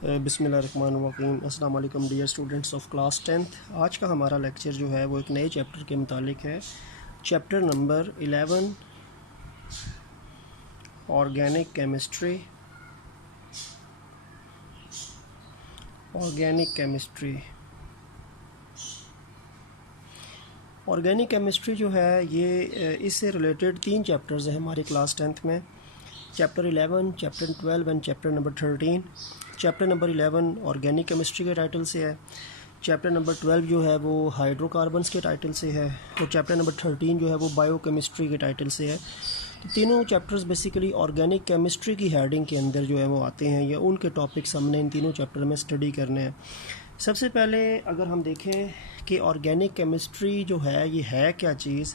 बिस्मिल्लाहिर्रहमानिर्रहीम। अस्सलाम वालेकुम dear students of class 10th। आज का हमारा लेक्चर जो है वो एक नए चैप्टर के मुतालिक है। Chapter number 11 organic chemistry. Organic chemistry जो है ये इससे रिलेटेड 3 चैप्टर्स हैं हमारी क्लास 10th में। Chapter 11, chapter 12 and chapter number 13। Chapter number 11 organic chemistry के टाइटल से है। चैप्टर नंबर 12 जो है वो हाइड्रोकार्बन्स के टाइटल से है और चैप्टर नंबर 13 जो है वो बायोकेमिस्ट्री के टाइटल से है। तो तीनों चैप्टर्स बेसिकली ऑर्गेनिक केमिस्ट्री की हेडिंग के अंदर जो है वो आते हैं या उनके टॉपिक्स हमने इन तीनों चैप्टर में स्टडी करने हैं। सबसे पहले अगर हम देखें कि ऑर्गेनिक केमिस्ट्री जो है ये है क्या चीज़,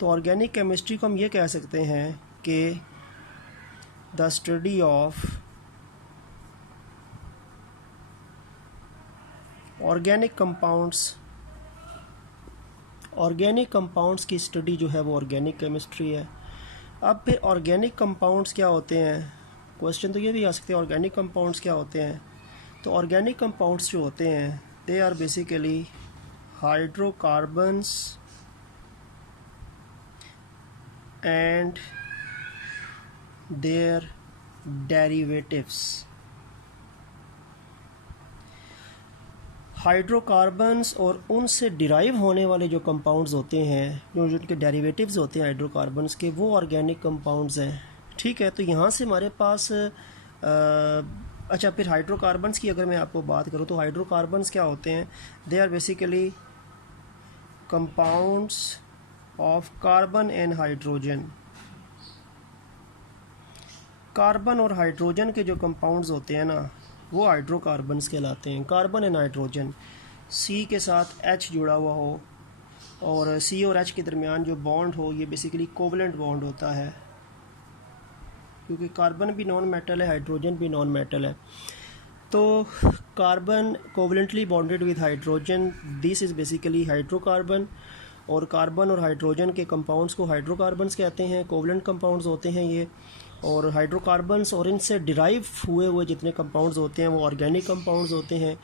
तो ऑर्गेनिक केमिस्ट्री को हम ये कह सकते हैं कि the study of organic compounds की स्टडी जो है वो ऑर्गेनिक केमिस्ट्री है। अब फिर ऑर्गेनिक कंपाउंड्स क्या होते हैं, क्वेश्चन तो ये भी आ सकते हैं ऑर्गेनिक कंपाउंड्स क्या होते हैं। तो ऑर्गेनिक कंपाउंड्स जो होते हैं they are basically hydrocarbons and their derivatives. Hydrocarbons और उनसे डिराइव होने वाले जो कंपाउंड्स होते हैं, जो उनके डेरिवेटिव्स होते हैं हाइड्रोकार्बन्स के, वो ऑर्गेनिक कंपाउंड्स हैं। ठीक है, तो यहाँ से हमारे पास अच्छा फिर हाइड्रोकार्बन्स की अगर मैं आपको बात करूँ तो हाइड्रोकार्बन्स क्या होते हैं, they are basically compounds of carbon and hydrogen. Carbon और हाइड्रोजन के जो कंपाउंड्स होते हैं ना वो हाइड्रोकार्बन्स कहलाते हैं। कार्बन एंड हाइड्रोजन, सी के साथ एच जुड़ा हुआ हो और सी और एच के दरमियान जो बॉन्ड हो ये बेसिकली कोवलेंट बॉन्ड होता है, क्योंकि कार्बन भी नॉन मेटल है, हाइड्रोजन भी नॉन मेटल है। तो carbon covalently bonded with hydrogen, this is basically hydrocarbon. और कार्बन और हाइड्रोजन के कंपाउंड्स को हाइड्रोकार्बन्स कहते हैं, कोवलेंट कंपाउंड्स होते हैं ये। और हाइड्रोकार्बन्स और इनसे डिराइव हुए जितने कंपाउंड्स होते हैं वो ऑर्गेनिक कंपाउंड्स होते हैं।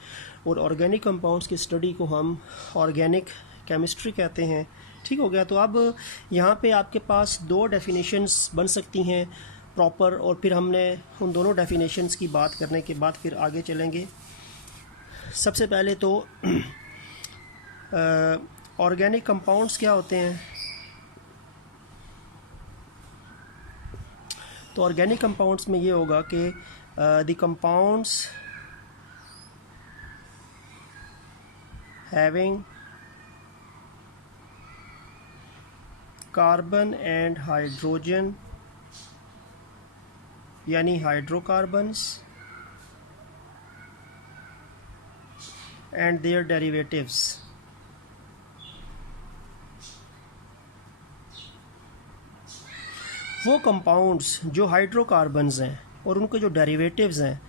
और ऑर्गेनिक कंपाउंड्स की स्टडी को हम ऑर्गेनिक केमिस्ट्री कहते हैं। ठीक हो गया। तो अब यहाँ पे आपके पास 2 डेफिनेशंस बन सकती हैं प्रॉपर, और फिर हमने उन दोनों डेफिनेशंस की बात करने के बाद फिर आगे चलेंगे। सबसे पहले तो ऑर्गेनिक कंपाउंड्स क्या होते हैं। तो ऑर्गेनिक कंपाउंड्स में ये होगा कि the compounds having carbon and hydrogen यानी हाइड्रोकार्बन्स एंड देयर डेरिवेटिव्स। वो कंपाउंड्स जो हाइड्रोकार्बन्स हैं और उनके जो डेरिवेटिव्स हैं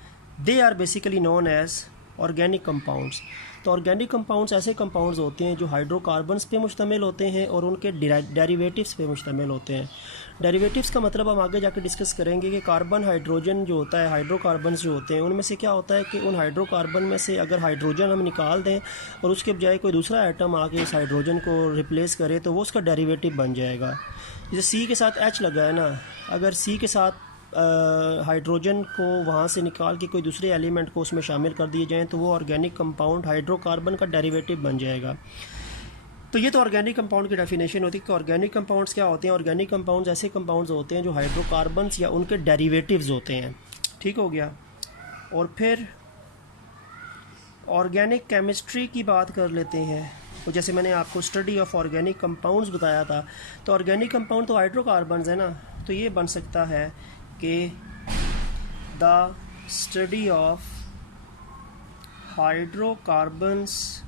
they are basically known as organic compounds. तो ऑर्गेनिक कंपाउंड्स ऐसे कंपाउंड्स होते हैं जो हाइड्रोकार्बन्स पे मुश्तमिल होते हैं और उनके डेरिवेटिव्स पे मुश्तमिल होते हैं। डेरिवेटिव्स का मतलब हम आगे जाकर डिस्कस करेंगे कि कार्बन हाइड्रोजन जो होता है, हाइड्रोकार्बन्स जो होते हैं उनमें से क्या होता है कि उन हाइड्रोकार्बन में से अगर हाइड्रोजन हम निकाल दें और उसके बजाय कोई दूसरा आइटम आके इस हाइड्रोजन को रिप्लेस करे तो वो उसका डेरिवेटिव बन जाएगा। जैसे सी के साथ एच लगा है ना, अगर सी के साथ हाइड्रोजन को वहाँ से निकाल के कोई दूसरे एलिमेंट को उसमें शामिल कर दिए जाएँ तो वो ऑर्गेनिक कंपाउंड हाइड्रोकार्बन का डेरिवेटिव बन जाएगा। तो ये तो ऑर्गेनिक कंपाउंड की डेफिनेशन होती है कि ऑर्गेनिक कंपाउंड्स क्या होते हैं। ऑर्गेनिक कंपाउंड्स ऐसे कंपाउंड्स होते हैं जो हाइड्रोकार्बन्स या उनके डेरिवेटिव्स होते हैं। ठीक हो गया। और फिर ऑर्गेनिक केमिस्ट्री की बात कर लेते हैं। तो जैसे मैंने आपको स्टडी ऑफ ऑर्गेनिक कंपाउंड्स बताया था, तो ऑर्गेनिक कंपाउंड तो हाइड्रोकार्बन्स है ना, तो ये बन सकता है कि the study of hydrocarbons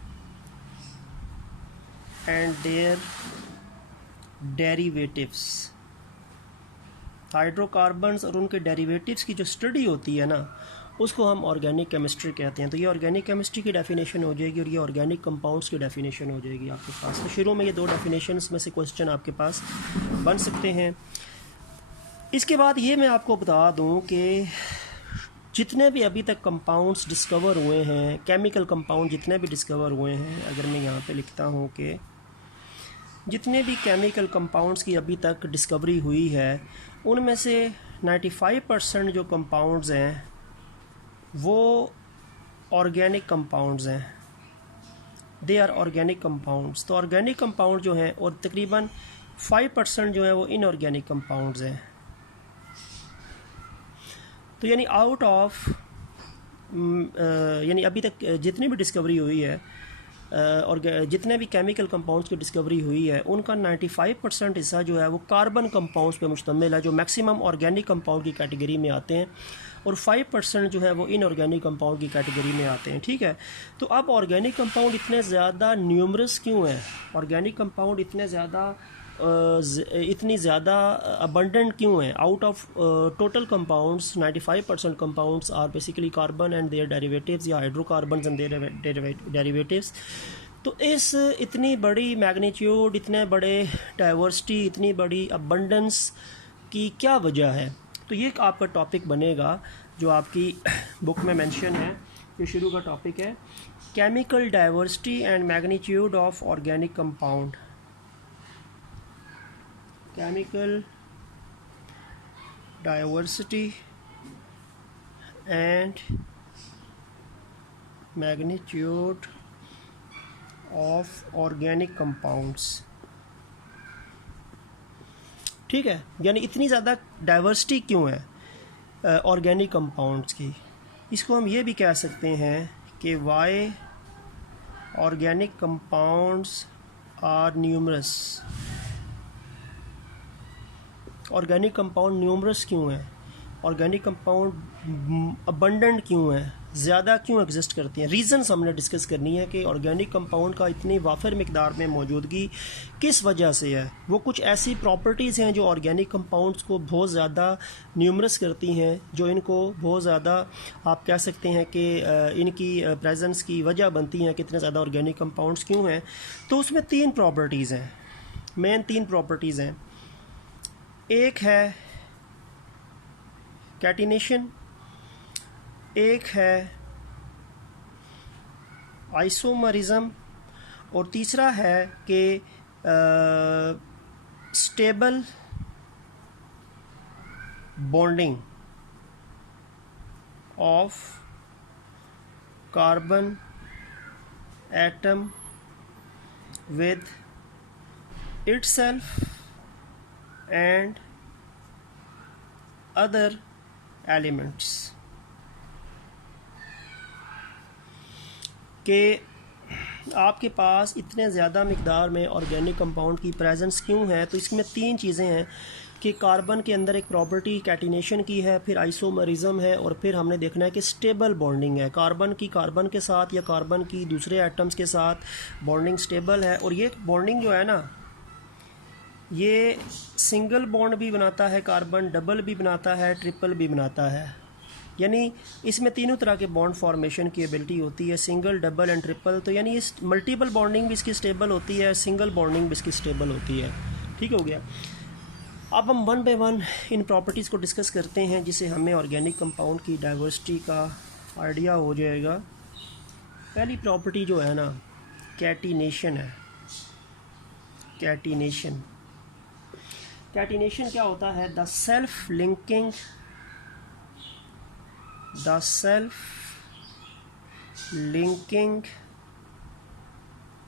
and their derivatives. Hydrocarbons और उनके डेरिवेटिव्स की जो स्टडी होती है ना उसको हम ऑर्गेनिक केमिस्ट्री कहते हैं। तो ये ऑर्गेनिक केमिस्ट्री की डेफिनेशन हो जाएगी और ये ऑर्गेनिक कंपाउंड्स की डेफिनेशन हो जाएगी आपके पास। तो शुरू में ये 2 डेफिनेशंस में से क्वेश्चन आपके पास बन सकते हैं। इसके बाद ये मैं आपको बता दूं कि जितने भी अभी तक कंपाउंड्स डिस्कवर हुए हैं, केमिकल कंपाउंड जितने भी डिस्कवर हुए हैं, अगर मैं यहाँ पे लिखता हूँ कि जितने भी केमिकल कंपाउंड्स की अभी तक डिस्कवरी हुई है, उनमें से 95% जो कंपाउंड्स हैं वो ऑर्गेनिक कंपाउंड्स हैं, दे आर ऑर्गेनिक कंपाउंड्स। तो ऑर्गेनिक कंपाउंड जो हैं, और तकरीबन 5% जो है वो इनऑर्गेनिक कंपाउंड्स हैं। तो यानी आउट ऑफ यानी अभी तक जितनी भी डिस्कवरी हुई है और जितने भी केमिकल कंपाउंड्स की डिस्कवरी हुई है, उनका 95% हिस्सा जो है वो कार्बन कंपाउंड्स पे मुश्तमिल है, जो मैक्सिमम ऑर्गेनिक कंपाउंड की कैटेगरी में आते हैं, और 5% जो है वो इनऑर्गेनिक कंपाउंड की कैटेगरी में आते हैं। ठीक है, तो अब ऑर्गेनिक कंपाउंड इतने ज़्यादा न्यूमरस क्यों हैं, ऑर्गेनिक कंपाउंड इतनी ज़्यादा अबंडेंट क्यों है? Out of total compounds 95% compounds are basically carbon and their derivatives, या हाइड्रोकार्बन्स एंड देयर डेरिवेटिव्स। तो इस इतनी बड़ी मैग्नीट्यूड, इतने बड़े डाइवर्सिटी, इतनी बड़ी अबंडेंस की क्या वजह है? तो ये आपका टॉपिक बनेगा जो आपकी बुक में मेंशन है। ये शुरू का टॉपिक है, chemical diversity and magnitude of organic compound. Chemical diversity and magnitude of organic compounds। ठीक है, यानी इतनी ज़्यादा डाइवर्सिटी क्यों है ऑर्गेनिक कंपाउंड्स की? इसको हम ये भी कह सकते हैं कि why organic compounds are numerous. Organic compound numerous क्यों है? ऑर्गेनिक कंपाउंड अबंडेंट क्यों है, ज़्यादा क्यों एग्जिस्ट करती हैं? रीज़न्स हमने डिस्कस करनी है कि ऑर्गेनिक कंपाउंड का इतनी वाफिर मिकदार में मौजूदगी किस वजह से है। वो कुछ ऐसी प्रॉपर्टीज़ हैं जो ऑर्गेनिक कंपाउंड्स को बहुत ज़्यादा न्यूमरस करती हैं, जो इनको बहुत ज़्यादा आप कह सकते हैं कि इनकी प्रेजेंस की वजह बनती हैं कि इतने ज़्यादा ऑर्गेनिक कंपाउंड्स क्यों हैं। तो उसमें 3 प्रॉपर्टीज़ हैं, मेन 3 प्रॉपर्टीज़ हैं। एक है कैटिनेशन, एक है आइसोमरिज्म, और तीसरा है कि stable bonding of carbon atom with itself and other elements। कि आपके पास इतने ज़्यादा मिक़दार में ऑर्गेनिक कंपाउंड की प्रेजेंस क्यों है? तो इसमें 3 चीज़ें हैं कि कार्बन के अंदर एक प्रॉपर्टी कैटिनेशन की है, फिर आइसोमरिज्म है, और फिर हमने देखना है कि स्टेबल बॉन्डिंग है। कार्बन की कार्बन के साथ या कार्बन की दूसरे एटम्स के साथ बॉन्डिंग स्टेबल है, और ये बॉन्डिंग जो है ना, ये सिंगल बॉन्ड भी बनाता है कार्बन, डबल भी बनाता है, ट्रिपल भी बनाता है। यानी इसमें तीनों तरह के बॉन्ड फॉर्मेशन की एबिलिटी होती है, सिंगल, डबल एंड ट्रिपल। तो यानी इस मल्टीपल बॉन्डिंग भी इसकी स्टेबल होती है, सिंगल बॉन्डिंग भी इसकी स्टेबल होती है। ठीक हो गया। अब हम 1 बाय 1 इन प्रॉपर्टीज़ को डिस्कस करते हैं, जिससे हमें ऑर्गेनिक कंपाउंड की डाइवर्सिटी का आइडिया हो जाएगा। पहली प्रॉपर्टी जो है ना, कैटिनेशन है। कैटिनेशन क्या होता है? The self linking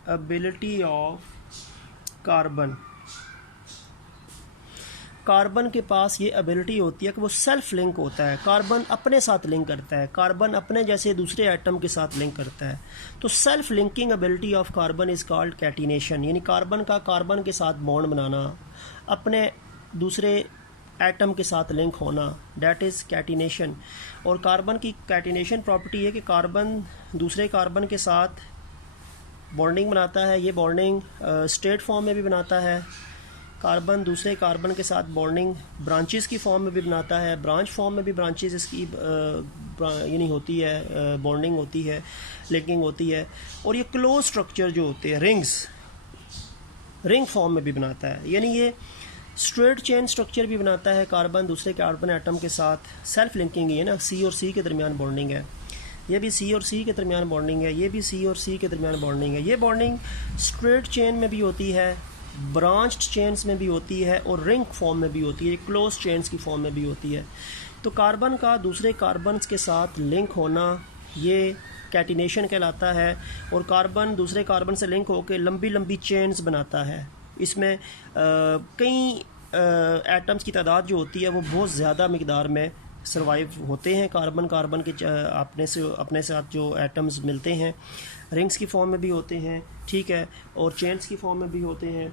ability of carbon. Carbon के पास ये एबिलिटी होती है कि वो सेल्फ लिंक होता है, कार्बन अपने साथ लिंक करता है, कार्बन अपने जैसे दूसरे एटम के साथ लिंक करता है। तो self linking ability of carbon is called catenation. यानी कार्बन का कार्बन के साथ बॉन्ड बनाना, अपने दूसरे एटम के साथ लिंक होना, डैट इज़ कैटिनेशन। और कार्बन की कैटिनेशन प्रॉपर्टी है कि कार्बन दूसरे कार्बन के साथ बॉन्डिंग बनाता है। ये बॉन्डिंग स्ट्रेट फॉर्म में भी बनाता है, कार्बन दूसरे कार्बन के साथ बॉन्डिंग ब्रांचेस की फॉर्म में भी बनाता है, ब्रांच फॉर्म में भी ब्रांचेस इसकी यानी होती है, बॉन्डिंग होती है, लिंकिंग होती है। और ये क्लोज स्ट्रक्चर जो होते हैं, रिंग फॉर्म में भी बनाता है। यानी ये स्ट्रेट चेन स्ट्रक्चर भी बनाता है कार्बन दूसरे कार्बन एटम के साथ, सेल्फ लिंकिंग ही है ना, सी और सी के दरमियान बॉन्डिंग है, ये भी सी और सी के दरमियान बॉन्डिंग है, ये भी सी और सी के दरमियान बॉन्डिंग है। ये बॉन्डिंग स्ट्रेट चेन में भी होती है, ब्रांच्ड चेन्स में भी होती है और रिंग फॉर्म में भी होती है, क्लोज चेन्स की फॉर्म में भी होती है। तो कार्बन का दूसरे कार्बन के साथ लिंक होना ये कैटिनेशन कहलाता है, और कार्बन दूसरे कार्बन से लिंक होकर लंबी लंबी चेन्स बनाता है। इसमें कई एटम्स की तादाद जो होती है वो बहुत ज़्यादा मिकदार में सर्वाइव होते हैं। कार्बन के अपने साथ जो एटम्स मिलते हैं रिंग्स की फॉर्म में भी होते हैं, ठीक है, और चेन्स की फॉर्म में भी होते हैं।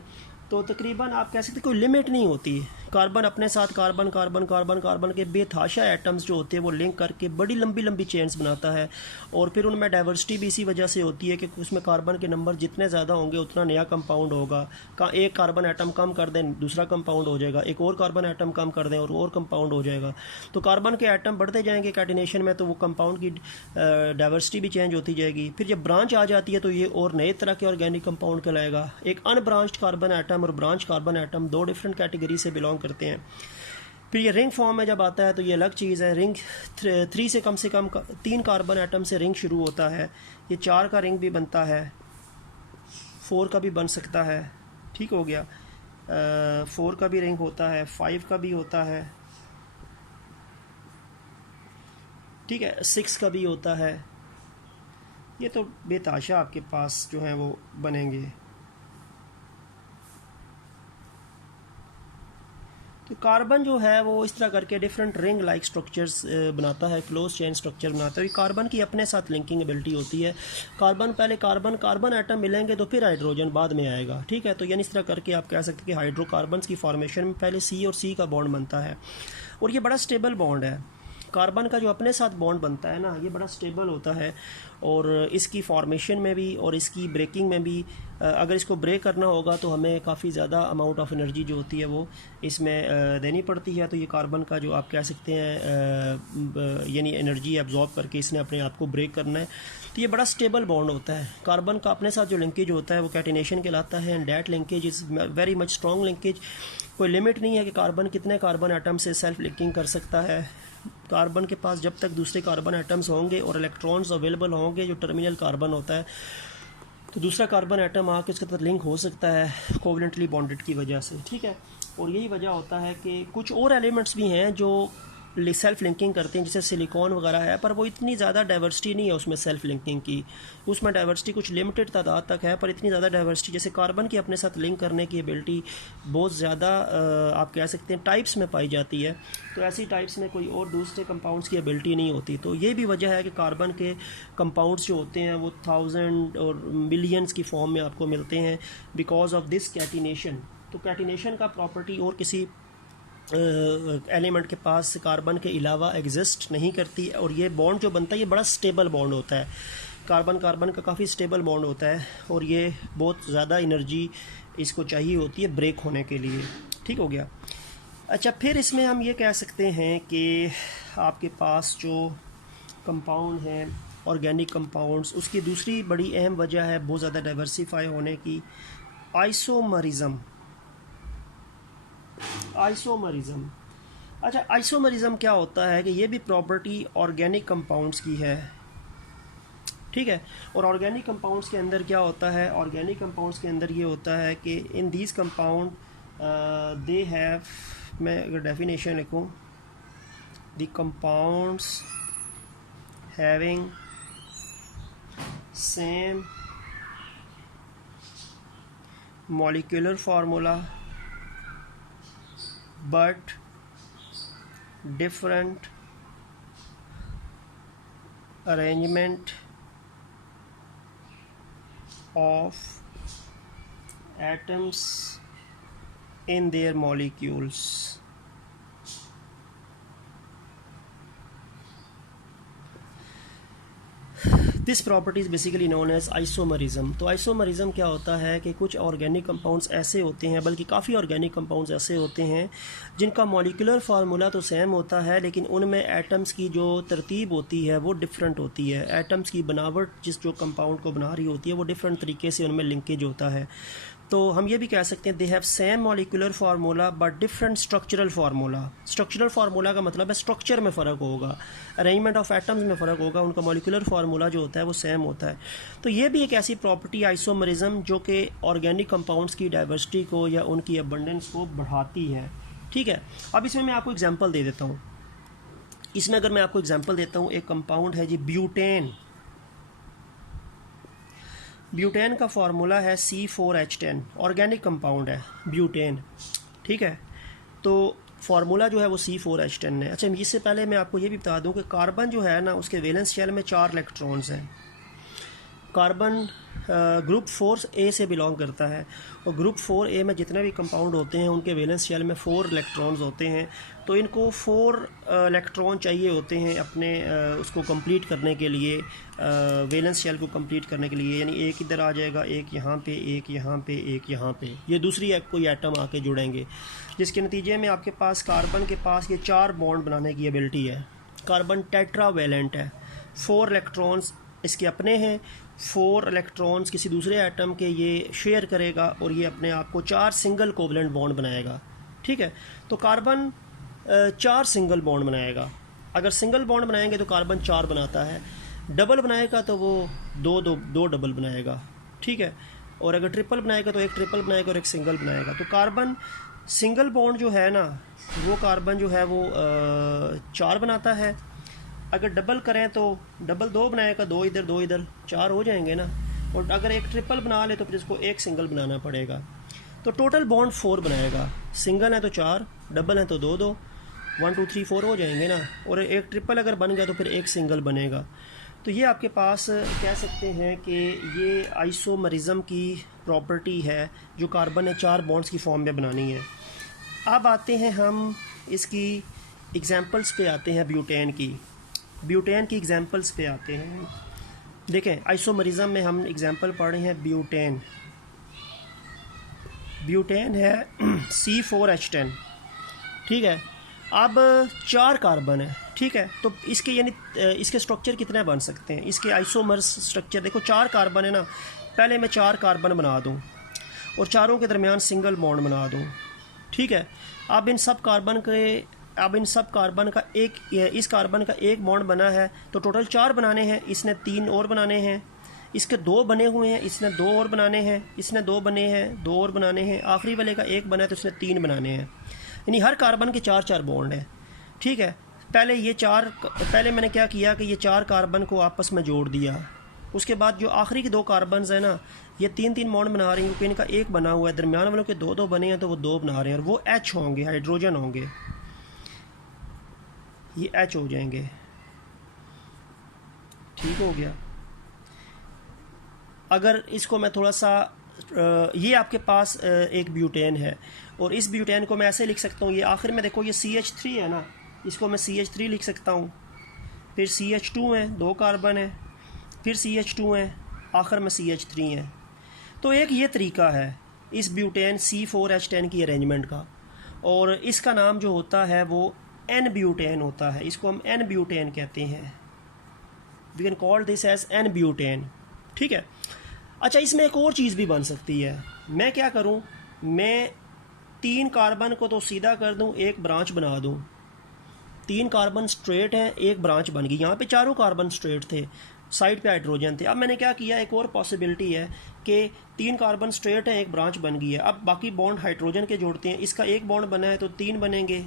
तो तकरीबन आप कह सकते कोई लिमिट नहीं होती। कार्बन अपने साथ कार्बन के बेतहाशा एटम्स जो होते हैं वो लिंक करके बड़ी लंबी लंबी चेन्स बनाता है, और फिर उनमें डाइवर्सिटी भी इसी वजह से होती है कि उसमें कार्बन के नंबर जितने ज़्यादा होंगे उतना नया कंपाउंड होगा। एक कार्बन एटम कम कर दें दूसरा कंपाउंड हो जाएगा, एक और कार्बन एटम कम कर दें और कंपाउंड हो जाएगा। तो कार्बन के एटम बढ़ते जाएंगे कैटिनेशन में, तो वो कंपाउंड की डाइवर्सिटी भी चेंज होती जाएगी। फिर जब ब्रांच आ जाती है तो ये और नए तरह के ऑर्गेनिक कंपाउंड कहलाएगा। एक अनब्रांच्ड कार्बन एटम और ब्रांच कार्बन एटम दो डिफरेंट कैटेगरी से बिलोंग करते हैं। फिर ये रिंग फॉर्म में जब आता है तो ये अलग चीज़ है। रिंग 3 से कम 3 कार्बन एटम से रिंग शुरू होता है। ये 4 का रिंग भी बनता है, 4 का भी बन सकता है, ठीक हो गया। 4 का भी रिंग होता है, 5 का भी होता है, ठीक है, 6 का भी होता है। ये तो बेताशा आपके पास जो है वो बनेंगे। तो कार्बन जो है वो इस तरह करके डिफरेंट रिंग लाइक स्ट्रक्चर्स बनाता है, क्लोज चेन स्ट्रक्चर बनाता है। कार्बन की अपने साथ लिंकिंग एबिलिटी होती है। पहले कार्बन एटम मिलेंगे तो फिर हाइड्रोजन बाद में आएगा, ठीक है। तो यानी इस तरह करके आप कह सकते हैं कि हाइड्रोकार्बन्स की फॉर्मेशन में पहले सी और सी का बॉन्ड बनता है, और ये बड़ा स्टेबल बॉन्ड है। कार्बन का जो अपने साथ बॉन्ड बनता है ना, ये बड़ा स्टेबल होता है, और इसकी फॉर्मेशन में भी और इसकी ब्रेकिंग में भी अगर इसको ब्रेक करना होगा तो हमें काफ़ी ज़्यादा अमाउंट ऑफ एनर्जी जो होती है वो इसमें देनी पड़ती है। तो ये कार्बन का जो आप कह सकते हैं यानी एनर्जी एब्जॉर्ब करके इसने अपने आप को ब्रेक करना है। तो ये बड़ा स्टेबल बॉन्ड होता है। कार्बन का अपने साथ जो लिंकेज होता है वो कैटिनेशन कहलाता है, and that linkage is very much strong linkage. कोई लिमिट नहीं है कि कार्बन कितने कार्बन एटम से सेल्फ लिंकिंग कर सकता है। कार्बन के पास जब तक दूसरे कार्बन एटम्स होंगे और इलेक्ट्रॉन्स अवेलेबल होंगे, जो टर्मिनल कार्बन होता है, तो दूसरा कार्बन एटम आके उसके साथ लिंक हो सकता है कोवलेंटली बॉन्डेड की वजह से, ठीक है। और यही वजह होता है कि कुछ और एलिमेंट्स भी हैं जो सेल्फ लिंकिंग करते हैं, जैसे सिलिकॉन वगैरह है, पर वो इतनी ज़्यादा डाइवर्सिटी नहीं है उसमें सेल्फ लिंकिंग की। उसमें डाइवर्सिटी कुछ लिमिटेड तादाद तक है, पर इतनी ज़्यादा डाइवर्सिटी जैसे कार्बन की अपने साथ लिंक करने की एबिलिटी बहुत ज़्यादा आप कह सकते हैं टाइप्स में पाई जाती है। तो ऐसी टाइप्स में कोई और दूसरे कंपाउंड्स की एबिलिटी नहीं होती। तो ये भी वजह है कि कार्बन के कंपाउंड्स जो होते हैं वो 1000 और मिलियंस की फॉर्म में आपको मिलते हैं बिकॉज ऑफ दिस कैटिनेशन। तो कैटिनेशन का प्रॉपर्टी और किसी एलिमेंट के पास कार्बन के अलावा एग्जिस्ट नहीं करती, और ये बॉन्ड जो बनता है ये बड़ा स्टेबल बॉन्ड होता है। कार्बन का काफ़ी स्टेबल बॉन्ड होता है, और ये बहुत ज़्यादा एनर्जी इसको चाहिए होती है ब्रेक होने के लिए, ठीक हो गया। अच्छा, फिर इसमें हम ये कह सकते हैं कि आपके पास जो कंपाउंड हैं ऑर्गेनिक कंपाउंड्स, उसकी दूसरी बड़ी अहम वजह है बहुत ज़्यादा डाइवर्सिफाई होने की, आइसोमरिज्म। अच्छा, आइसोमरिज्म क्या होता है कि ये भी प्रॉपर्टी ऑर्गेनिक कंपाउंड्स की है, ठीक है। और ऑर्गेनिक कंपाउंड्स के अंदर क्या होता है, ऑर्गेनिक कंपाउंड्स के अंदर ये होता है कि in these compound they have, मैं अगर डेफिनेशन लिखूँ, the compounds having same molecular formula but different arrangement of atoms in their molecules. This property is basically known as isomerism. तो आइसोमरिज्म क्या होता है कि कुछ ऑर्गेनिक कंपाउंड्स ऐसे होते हैं, बल्कि काफ़ी ऑर्गेनिक कंपाउंड्स ऐसे होते हैं जिनका मॉलिक्यूलर फार्मूला तो सेम होता है, लेकिन उनमें एटम्स की जो तरतीब होती है वो डिफरेंट होती है। एटम्स की बनावट जिस जो कंपाउंड को बना रही होती है वो डिफरेंट तरीके से उनमें लिंकेज होता है। तो हम ये भी कह सकते हैं they have same molecular formula but different structural formula. Structural formula का मतलब है स्ट्रक्चर में फ़र्क होगा, अरेंजमेंट ऑफ एटम्स में फ़र्क होगा, उनका मॉलिक्यूलर फार्मूला जो होता है वो सेम होता है। तो ये भी एक ऐसी प्रॉपर्टी आइसोमरिज्म जो कि ऑर्गेनिक कंपाउंड्स की डाइवर्सिटी को या उनकी अबंडेंस को बढ़ाती है। ठीक है, अब इसमें मैं आपको एग्जांपल दे देता हूँ। इसमें अगर मैं आपको एग्जांपल देता हूँ, एक कंपाउंड है जी ब्यूटेन। ब्यूटेन का फार्मूला है C4H10, ऑर्गेनिक कंपाउंड है ब्यूटेन। ठीक है, तो फार्मूला जो है वो C4H10 है। अच्छा, इससे पहले मैं आपको ये भी बता दूं कि कार्बन जो है ना, उसके वैलेंस शेल में 4 इलेक्ट्रॉन्स हैं। कार्बन ग्रुप 4A से बिलोंग करता है और ग्रुप 4A में जितने भी कंपाउंड होते हैं उनके वैलेंस शेल में 4 इलेक्ट्रॉन्स होते हैं। तो इनको 4 इलेक्ट्रॉन चाहिए होते हैं अपने उसको कंप्लीट करने के लिए, वैलेंस शेल को कंप्लीट करने के लिए। यानी एक इधर आ जाएगा, एक यहाँ पे, एक यहाँ पे, एक यहाँ पे, ये दूसरी कोई एटम आके जुड़ेंगे, जिसके नतीजे में आपके पास कार्बन के पास ये 4 बॉन्ड बनाने की एबिलिटी है। कार्बन टेट्रावैलेंट है, 4 इलेक्ट्रॉन्स इसके अपने हैं, 4 इलेक्ट्रॉन्स किसी दूसरे एटम के ये शेयर करेगा और ये अपने आप को 4 सिंगल कोवलेंट बॉन्ड बनाएगा। ठीक है, तो कार्बन 4 सिंगल बॉन्ड बनाएगा। अगर सिंगल बॉन्ड बनाएंगे तो कार्बन 4 बनाता है, डबल बनाएगा तो वो दो डबल बनाएगा। ठीक है, और अगर ट्रिपल बनाएगा तो एक ट्रिपल बनाएगा और एक सिंगल बनाएगा। तो कार्बन सिंगल बॉन्ड जो है ना, वो कार्बन जो है वो 4 बनाता है। अगर डबल करें तो डबल 2 बनाएगा, 2 इधर 2 इधर, 4 हो जाएंगे ना। और अगर एक ट्रिपल बना ले तो फिर इसको एक सिंगल बनाना पड़ेगा। तो टोटल बॉन्ड 4 बनाएगा। सिंगल है तो 4, डबल है तो 2 2, 1 2 3 4 हो जाएंगे ना। और एक ट्रिपल अगर बन गया तो फिर एक सिंगल बनेगा। तो ये आपके पास कह सकते हैं कि ये आइसोमरिज्म की प्रॉपर्टी है जो कार्बन ने 4 बॉन्ड्स की फॉर्म में बनानी है। अब आते हैं हम इसकी एग्जांपल्स पे आते हैं ब्यूटेन की एग्जांपल्स पे आते हैं। देखें, आइसोमरिज्म में हम एग्जांपल पढ़ रहे हैं ब्यूटेन है C4H10। ठीक है, अब 4 कार्बन है। ठीक है, तो इसके यानी इसके स्ट्रक्चर कितने बन सकते हैं, इसके आइसोमर्स स्ट्रक्चर देखो। 4 कार्बन है ना, पहले मैं 4 कार्बन बना दूं और चारों के दरमियान सिंगल बॉन्ड बना दूं। ठीक है, अब इन सब कार्बन का इस कार्बन का एक बॉन्ड बना है, तो टोटल 4 बनाने हैं। इसने 3 और बनाने हैं, इसके 2 बने हुए हैं, इसने 2 और बनाने हैं, इसने 2 बने हैं, 2 और बनाने हैं, आखिरी वाले का 1 बना है तो इसने 3 बनाने हैं। यानी हर कार्बन के 4 बॉन्ड हैं। ठीक है, पहले मैंने क्या किया कि ये 4 कार्बन को आपस में जोड़ दिया। उसके बाद जो आखिरी के 2 कार्बन है ना, ये 3 बॉन्ड बना रहे हैं क्योंकि इनका 1 बना हुआ है, दरमियान वालों के 2 बने हैं तो वो 2 बना रहे हैं और वो H होंगे, हाइड्रोजन होंगे, ये H हो जाएंगे। ठीक हो गया। अगर इसको मैं थोड़ा सा ये आपके पास एक ब्यूटेन है और इस ब्यूटेन को मैं ऐसे लिख सकता हूँ, ये आखिर में देखो ये CH3 है ना, इसको मैं CH3 लिख सकता हूँ, फिर CH2 है, 2 कार्बन है, फिर CH2 है, आखिर में CH3 है। तो एक ये तरीका है इस ब्यूटेन C4H10 की अरेंजमेंट का, और इसका नाम जो होता है वो N ब्यूटेन होता है। इसको हम N ब्यूटेन कहते हैं। We can call this as N butane. ठीक है, अच्छा, इसमें एक और चीज़ भी बन सकती है। मैं क्या करूं, मैं 3 कार्बन को तो सीधा कर दूं, एक ब्रांच बना दूं। 3 कार्बन स्ट्रेट हैं, एक ब्रांच बन गई। यहाँ पे 4 कार्बन स्ट्रेट थे, साइड पे हाइड्रोजन थे। अब मैंने क्या किया, एक और पॉसिबिलिटी है कि 3 कार्बन स्ट्रेट हैं, एक ब्रांच बन गई है। अब बाकी बॉन्ड हाइड्रोजन के जोड़ते हैं। इसका 1 बॉन्ड बना है तो 3 बनेंगे,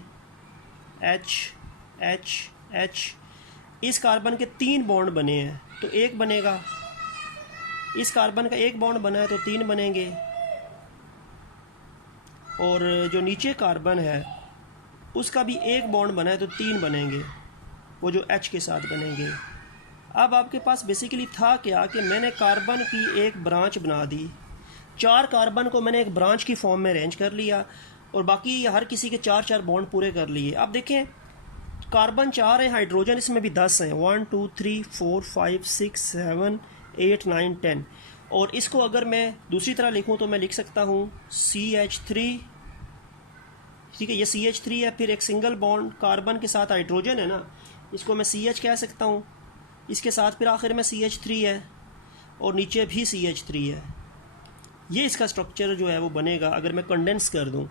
H H H। इस कार्बन के 3 बॉन्ड बने हैं तो 1 बनेगा। इस कार्बन का 1 बॉन्ड बना है तो 3 बनेंगे, और जो नीचे कार्बन है उसका भी 1 बॉन्ड बना है तो 3 बनेंगे, वो जो H के साथ बनेंगे। अब आपके पास बेसिकली था क्या कि मैंने कार्बन की एक ब्रांच बना दी, 4 कार्बन को मैंने एक ब्रांच की फॉर्म में अरेंज कर लिया और बाकी हर किसी के 4 बॉन्ड पूरे कर लिए। अब देखें, कार्बन 4 हैं, हाइड्रोजन इसमें भी 10 हैं, 1 2 3 4 5 6 7 8 9 10। और इसको अगर मैं दूसरी तरह लिखूं तो मैं लिख सकता हूं CH3। ठीक है, ये CH3 है, फिर एक सिंगल बॉन्ड कार्बन के साथ हाइड्रोजन है ना, इसको मैं CH कह सकता हूं, इसके साथ फिर आखिर में CH3 है और नीचे भी CH3 है। ये इसका स्ट्रक्चर जो है वो बनेगा। अगर मैं कंडेंस कर दूं,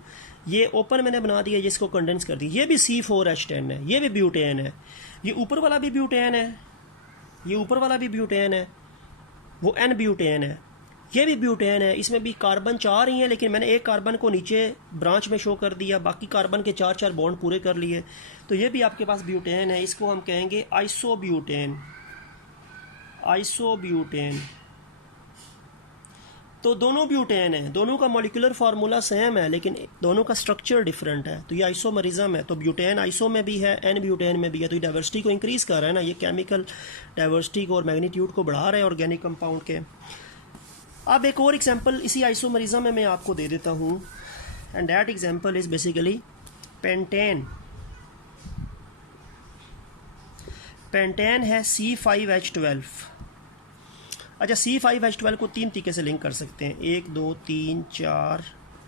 ये ओपन मैंने बना दिया, जिसको कंडेंस कर दिया, ये भी C4H10 है, ये भी ब्यूटेन है, ये ऊपर वाला भी ब्यूटेन है, ये ऊपर वाला भी ब्यूटेन है, वो N ब्यूटेन है, ये भी ब्यूटेन है। इसमें भी कार्बन 4 ही हैं, लेकिन मैंने एक कार्बन को नीचे ब्रांच में शो कर दिया, बाकी कार्बन के 4 बॉन्ड पूरे कर लिए। तो ये भी आपके पास ब्यूटेन है, इसको हम कहेंगे आइसोब्यूटेन। आइसोब्यूटेन तो दोनों ब्यूटेन है, दोनों का मॉलिक्यूलर फार्मूला सेम है, लेकिन दोनों का स्ट्रक्चर डिफरेंट है। तो ये आइसोमरिज्म है। तो ब्यूटेन आइसो में भी है, एन ब्यूटेन में भी है। तो ये डाइवर्सिटी को इंक्रीज़ कर रहा है ना, ये केमिकल डाइवर्सिटी को और मैग्नीट्यूड को बढ़ा रहा है ऑर्गेनिक कंपाउंड के। अब एक और एग्जांपल इसी आइसोमरिज्म में मैं आपको दे देता हूँ, and that example is basically pentane. Pentane है C5H12। अच्छा, C5H12 को 3 तरीके से लिंक कर सकते हैं, 1 2 3 4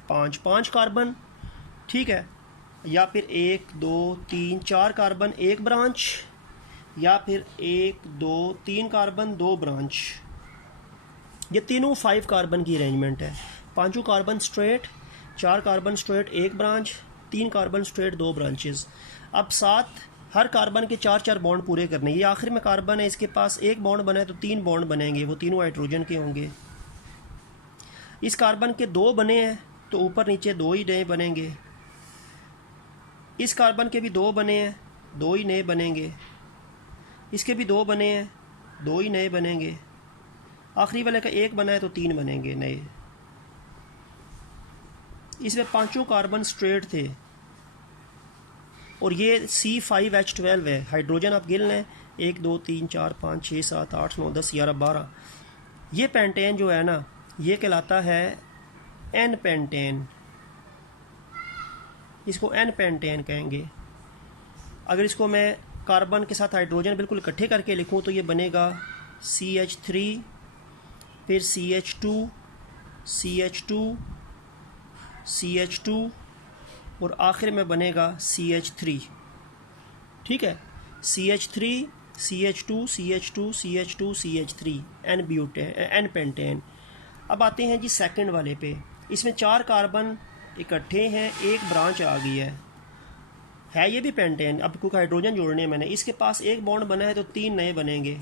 5 कार्बन, ठीक है, या फिर 1 2 3 4 कार्बन 1 ब्रांच, या फिर 1 2 3 कार्बन 2 ब्रांच। ये तीनों 5 कार्बन की अरेंजमेंट है। 5 carbon straight, 4 carbon straight 1 branch, 3 carbon straight 2 branches. अब 7 हर कार्बन के 4 बॉन्ड पूरे करने। ये आखिर में कार्बन है, इसके पास 1 बॉन्ड बना है तो 3 बॉन्ड बनेंगे, वो तीनों हाइड्रोजन के होंगे। इस कार्बन के 2 बने हैं तो ऊपर नीचे 2 ही नए बनेंगे। इस कार्बन के भी 2 बने हैं, 2 ही नए बनेंगे। इसके भी 2 बने हैं, 2 ही नए बनेंगे। आखिरी वाले का 1 बना है तो 3 बनेंगे नए। इसमें 5 कार्बन स्ट्रेट थे और ये C5H12 है। हाइड्रोजन आप गिन लें, 1 2 3 4 5 6 7 8 9 10 11 12। ये पेंटेन जो है ना, ये कहलाता है N पेंटेन, इसको N पेंटेन कहेंगे। अगर इसको मैं कार्बन के साथ हाइड्रोजन बिल्कुल इकट्ठे करके लिखूं तो ये बनेगा CH3, फिर CH2, CH2, CH2 और आखिर में बनेगा CH3, ठीक है। CH3, CH2, CH2, CH2, CH3, N pentane. अब आते हैं जी सेकंड वाले पे। इसमें 4 कार्बन इकट्ठे हैं, 1 ब्रांच आ गई है ये भी पेंटेन। अब क्योंकि हाइड्रोजन जोड़ने हैं मैंने, इसके पास 1 बॉन्ड बना है तो 3 नए बनेंगे।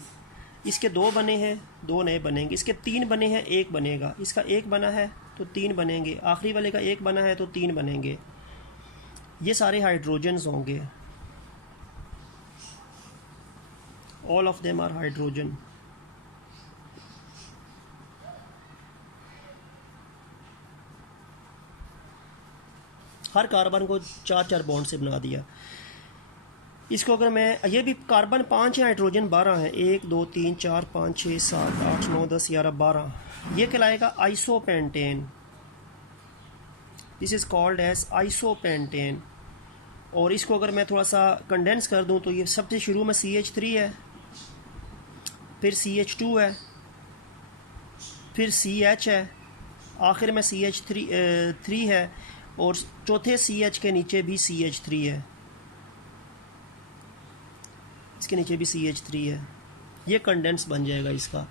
इसके 2 बने हैं, 2 नए बनेंगे। इसके 3 बने हैं, 1 बनेगा। इसका 1 बना है तो 3 बनेंगे। आखिरी वाले का 1 बना है तो 3 बनेंगे। ये सारे हाइड्रोजन्स होंगे, all of them are hydrogen. हर कार्बन को 4 बॉन्ड से बना दिया। इसको अगर मैं, ये भी कार्बन 5 है, हाइड्रोजन 12 है, 1 2 3 4 5 6 7 8 9 10 11 12। ये कहलाएगा isopentane. This is called as isopentane. और इसको अगर मैं थोड़ा सा कंडेंस कर दूं तो ये सबसे शुरू में CH3 है, फिर CH2 है, फिर CH है, आखिर में CH3 है, और चौथे CH के नीचे भी CH3 है, इसके नीचे भी CH3 है। ये कंडेंस बन जाएगा इसका,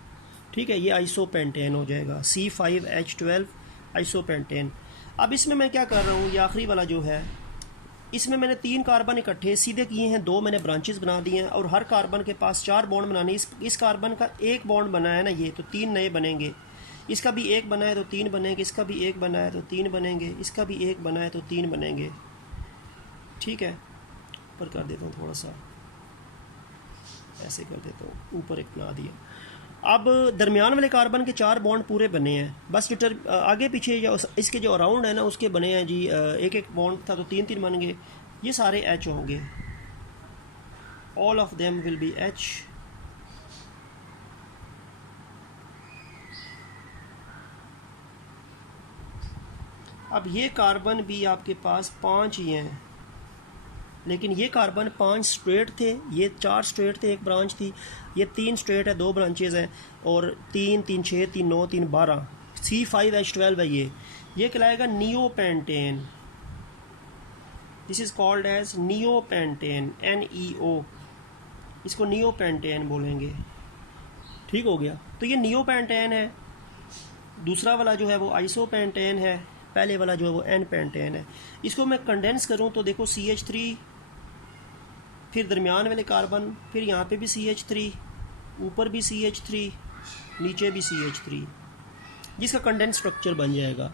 ठीक है। ये आइसोपेंटेन हो जाएगा, C5H12 आइसोपेंटेन। अब इसमें मैं क्या कर रहा हूँ, ये आखिरी वाला जो है, इसमें मैंने 3 कार्बन इकट्ठे सीधे किए हैं, 2 मैंने ब्रांचेस बना दिए हैं, और हर कार्बन के पास 4 बॉन्ड बनाने। इस कार्बन का 1 बॉन्ड बना है ना, ये तो 3 नए बनेंगे। इसका भी 1 बना है तो 3 बनेंगे। इसका भी 1 बना है तो 3 बनेंगे। इसका भी 1 बना है तो 3 बनेंगे, ठीक है। ऊपर कर देता हूँ थोड़ा सा, ऐसे कर देता हूँ, ऊपर एक बना दिया। अब दरमियान वाले कार्बन के 4 बॉन्ड पूरे बने हैं, बस जो आगे पीछे या इसके जो अराउंड है ना उसके बने हैं जी, 1 बॉन्ड था तो 3 बन गए। ये सारे H होंगे, all of them will be H। अब ये कार्बन भी आपके पास 5 ही हैं, लेकिन ये कार्बन 5 स्ट्रेट थे, ये 4 स्ट्रेट थे, 1 ब्रांच थी। ये 3 स्ट्रेट है, 2 ब्रांचेज हैं, और 3 3 6 3 9 3 12। C5H12 है ये कहलाएगा neopentane. This is called as neopentane, NEO। इसको नियोपेंटेन बोलेंगे, ठीक हो गया। तो ये नियोपेंटेन है, दूसरा वाला जो है वो आइसोपेंटेन है, पहले वाला जो है वो एन पेंटेन है। इसको मैं कंडेंस करूं तो देखो CH3, फिर दरमियान वाले कार्बन, फिर यहाँ पे भी CH3, ऊपर भी CH3, नीचे भी CH3, जिसका कंडेंस स्ट्रक्चर बन जाएगा।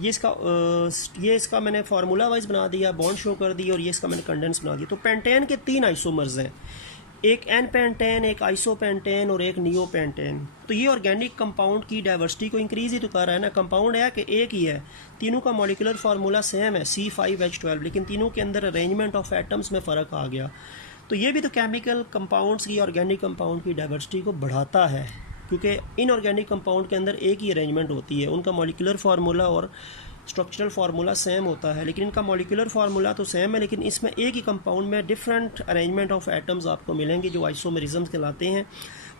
ये इसका मैंने फार्मूला वाइज बना दिया, बॉन्ड शो कर दी, और ये इसका मैंने कंडेंस बना दिया। तो पेंटेन के 3 आइसोमर्स हैं, एक एन पेंटेन, एक आइसोपेंटेन और एक नियोपेंटेन। तो ये ऑर्गेनिक कंपाउंड की डाइवर्सिटी को इंक्रीज ही तो कर रहा है ना। कंपाउंड है कि एक ही है, तीनों का मॉलिक्यूलर फार्मूला सेम है C5H12, लेकिन तीनों के अंदर अरेंजमेंट ऑफ एटम्स में फ़र्क आ गया। तो ये भी तो केमिकल कंपाउंड्स की, ऑर्गेनिक कंपाउंड की डाइवर्सिटी को बढ़ाता है, क्योंकि इनऑर्गेनिक कंपाउंड के अंदर एक ही अरेंजमेंट होती है, उनका मॉलिक्यूलर फार्मूला और स्ट्रक्चरल फार्मूला सेम होता है। लेकिन इनका मॉलिक्यूलर फार्मूला तो सेम है, लेकिन इसमें एक ही कंपाउंड में डिफरेंट अरेंजमेंट ऑफ एटम्स आपको मिलेंगे जो आइसोमेरिज्म्स कहलाते हैं।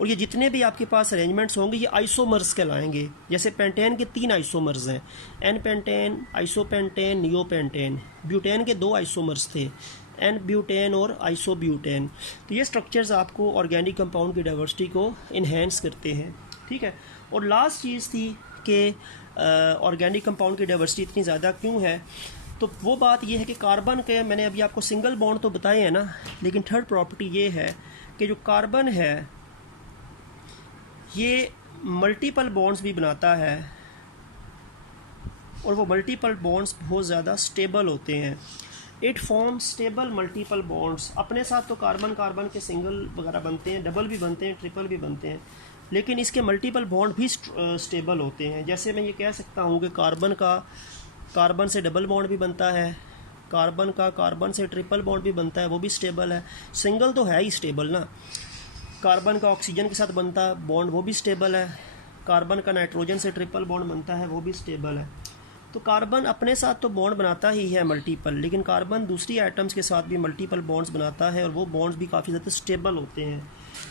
और ये जितने भी आपके पास अरेंजमेंट्स होंगे ये आइसोमर्स कहलाएंगे। जैसे पेंटेन के 3 आइसोमर्स हैं, n pentane, isopentane, neopentane. Butane के 2 आइसोमर्स थे, एन ब्यूटेन और आइसोब्यूटेन। तो ये स्ट्रक्चर्स आपको ऑर्गेनिक कंपाउंड की डाइवर्सिटी को इन्हेंस करते हैं, ठीक है। और लास्ट चीज़ थी कि ऑर्गेनिक कंपाउंड की डाइवर्सिटी इतनी ज़्यादा क्यों है, तो वो बात ये है कि कार्बन के, मैंने अभी आपको सिंगल बॉन्ड तो बताए हैं ना, लेकिन थर्ड प्रॉपर्टी ये है कि जो कार्बन है ये मल्टीपल बॉन्ड्स भी बनाता है, और वो मल्टीपल बॉन्ड्स बहुत ज़्यादा स्टेबल होते हैं। It form stable multiple bonds. अपने साथ तो कार्बन के सिंगल वगैरह बनते हैं, डबल भी बनते हैं, ट्रिपल भी बनते हैं, लेकिन इसके मल्टीपल बॉन्ड भी स्टेबल होते हैं। जैसे मैं ये कह सकता हूँ कि कार्बन से डबल बॉन्ड भी बनता है, कार्बन से ट्रिपल बॉन्ड भी बनता है, वो भी स्टेबल है। सिंगल तो है ही स्टेबल ना। कार्बन का ऑक्सीजन के साथ बनता बॉन्ड वो भी स्टेबल है, कार्बन का नाइट्रोजन से ट्रिपल बॉन्ड बनता है वो भी स्टेबल है। तो कार्बन अपने साथ तो बॉन्ड बनाता ही है मल्टीपल, लेकिन कार्बन दूसरी एटम्स के साथ भी मल्टीपल बॉन्ड्स बनाता है, और वो बॉन्ड्स भी काफ़ी ज़्यादा स्टेबल होते हैं।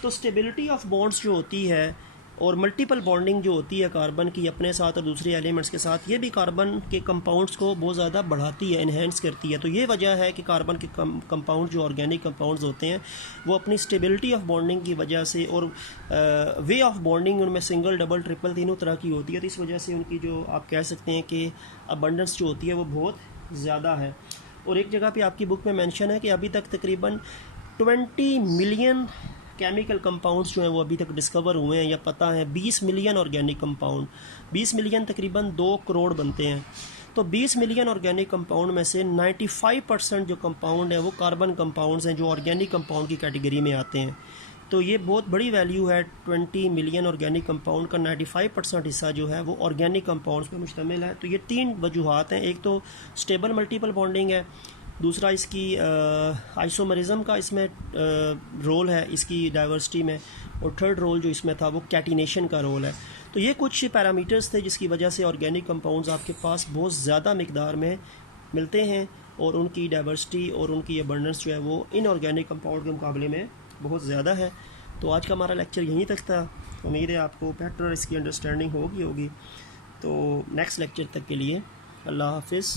तो स्टेबिलिटी ऑफ बॉन्ड्स जो होती है और मल्टीपल बॉन्डिंग जो होती है कार्बन की अपने साथ और दूसरे एलिमेंट्स के साथ, ये भी कार्बन के कंपाउंड्स को बहुत ज़्यादा बढ़ाती है, इन्हेंस करती है। तो ये वजह है कि कार्बन के कंपाउंड जो ऑर्गेनिक कंपाउंड्स होते हैं वो अपनी स्टेबिलिटी ऑफ बॉन्डिंग की वजह से, और वे ऑफ बॉन्डिंग उनमें सिंगल, डबल, ट्रिपल तीनों तरह की होती है। तो इस वजह से उनकी जो आप कह सकते हैं कि अबंडेंस जो होती है वो बहुत ज़्यादा है। और एक जगह पे आपकी बुक में मेंशन है कि अभी तक तकरीबन 20 मिलियन केमिकल कंपाउंड्स जो हैं वो अभी तक डिस्कवर हुए हैं या पता है। 20 मिलियन ऑर्गेनिक कंपाउंड, 20 मिलियन तकरीबन 2 करोड़ बनते हैं। तो 20 मिलियन ऑर्गेनिक कंपाउंड में से 95% जो कंपाउंड है वो कार्बन कंपाउंड्स हैं जो ऑर्गेनिक कंपाउंड की कैटेगरी में आते हैं। तो ये बहुत बड़ी वैल्यू है। 20 मिलियन ऑर्गेनिक कंपाउंड का 95% हिस्सा जो है वो ऑर्गेनिक कंपाउंड्स पर मुश्तमिल है। तो ये 3 वजूहात हैं, एक तो स्टेबल मल्टीपल बॉन्डिंग है, दूसरा इसकी आइसोमरिज्म का इसमें रोल है इसकी डाइवर्सिटी में, और थर्ड रोल जो इसमें था वो कैटिनेशन का रोल है। तो ये कुछ पैरामीटर्स थे जिसकी वजह से ऑर्गेनिक कंपाउंड्स आपके पास बहुत ज़्यादा मिकदार में मिलते हैं, और उनकी डाइवर्सिटी और उनकी अबंडेंस जो है वो इनऑर्गेनिक कंपाउंड के मुकाबले में बहुत ज़्यादा है। तो आज का हमारा लेक्चर यहीं तक था। उम्मीद है आपको बेटर इसकी अंडरस्टैंडिंग होगी। तो नेक्स्ट लेक्चर तक के लिए अल्लाह हाफिज़।